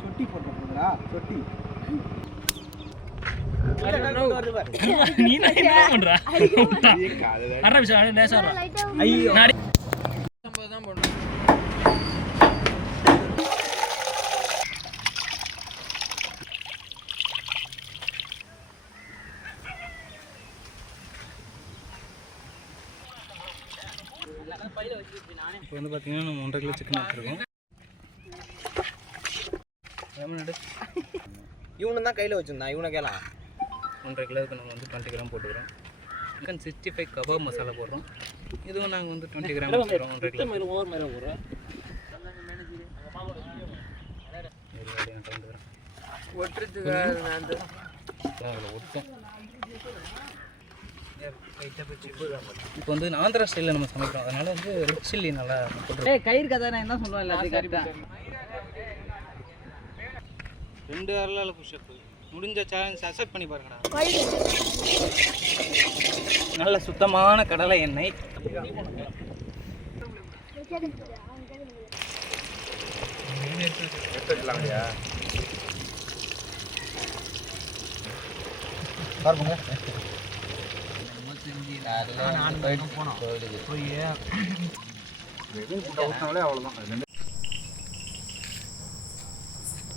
சொட்டி போட்டுங்களா? சொட்டி நீ என்ன பண்ற? அரை நிமிஷம் லேசா ஐயோ தான் போடுறேன். இப்போ வந்து பார்த்தீங்கன்னா நம்ம 1.5 கிலோ சிக்கன் எடுத்துருக்கோம். இவனு தான் கையில் வச்சுருந்தான், இவனை கேலாம். 1.5 கிலோவுக்கு நம்ம வந்து 20 கிராம் போட்டுக்கிறோம். சிக்கன் 65 கபாப் மசாலா போடுறோம். இதுவும் நாங்கள் வந்து 20 கிராம் போடுறோம். 1.5 கிலோ இப்போ வந்து ஆந்திரா ஸ்டைலில் நம்ம சமைக்கிறோம். அதனால வந்து ரெட் சில்லி நல்லா போட்டுருக்கோம். கயிறு கதை நான் என்ன சொல்லுவேன் எல்லாத்தையும் கரெக்டாக 2 அரளால் புஷ்அப் முடிஞ்ச சேலஞ்ச் அக்செப்ட் பண்ணி பாருங்கடா. நல்ல சுத்தமான கடலை எண்ணெய். போனோம் போய் அவ்வளோதான்.